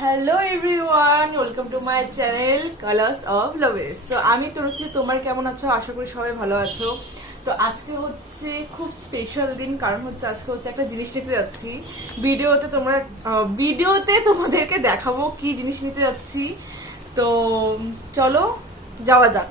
Hello everyone, welcome to my channel colours of loves. So আমি তনুশ্রী, তোমার কেমন আছো? আশা করি সবাই ভালো আছো। তো আজকে হচ্ছে খুব স্পেশাল দিন, কারণ হচ্ছে আজকে হচ্ছে একটা জিনিস নিতে যাচ্ছি। ভিডিওতে তোমাদেরকে দেখাবো কি জিনিস নিতে যাচ্ছি। তো চলো যাওয়া যাক।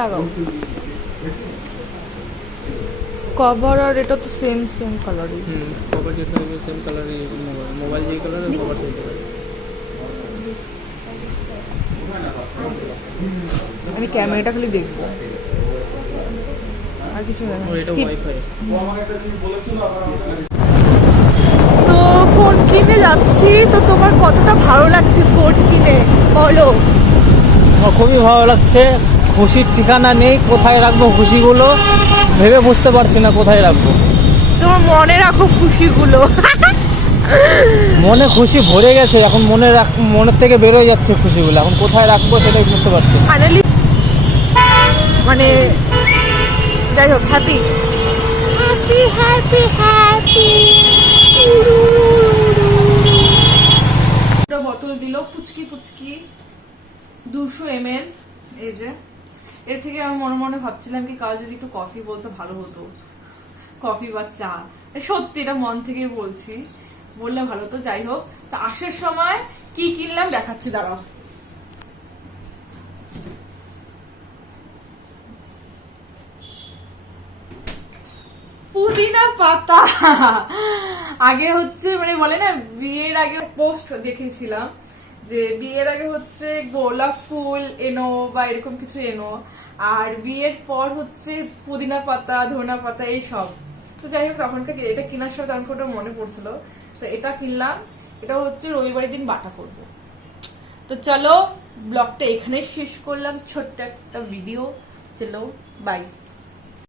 লাগাও কভার, আর এটা তো সেম কালারই। কভার যেটা হবে সেম কালারই, মোবাইল যেই কালার কভার সেই কালার। আমি ক্যামেরাটা খালি দেখবো, আর কিছু না। এটা ওয়াইফাই। তো ফোন কিনে যাচ্ছি, তো তোমার কতটা ভালো লাগছে ফোন কিনে বলো? আমার খুবই ভালো লাগছে। খুশির ঠিকানা নেই, কোথায় রাখবো খুশিগুলো ভেবে বুঝতে পারছি না কোথায় রাখবো। তোমার মনে রাখো খুশিগুলো। মনে খুশি ভরে গেছে, এখন মনের থেকে বেরোয় যাচ্ছে খুশিগুলো, এখন কোথায় রাখবো সেটাই বুঝতে পারছি না। ফাইনালি মানে যাই হোক, হ্যাপি হ্যাপি হ্যাপি হ্যাপি। একটা বোতল দিল পুচকি 200 ml। এই যে এর থেকে আমি মনে মনে ভাবছিলাম কি কাল যদি একটু কফি বলতো ভালো হতো, কফি বা চা। সত্যি এটা মন থেকে বলছি, বললে ভালো হতো। যাই হোক, তা আসার সময় কি কিনলাম দেখাচ্ছি, দাঁড়াও। পুদিনা পাতা। আগে হচ্ছে মানে বলে না, বিয়ের আগে পোস্ট দেখেছিলাম যে বিয়ের আগে হচ্ছে গোলাপ ফুল এনো বা এরকম কিছু এনো, আর বিয়ের পর হচ্ছে পুদিনা পাতা, ধনা পাতা এইসব। তো যাই হোক, তখনকার এটা কেনার সময় তখন ওটা মনে পড়ছিল, তো এটা কিনলাম। এটা হচ্ছে রবিবারের দিন বাটা করব। তো চলো ব্লগটা এখানে শেষ করলাম, ছোট্ট একটা ভিডিও। চলো বাই।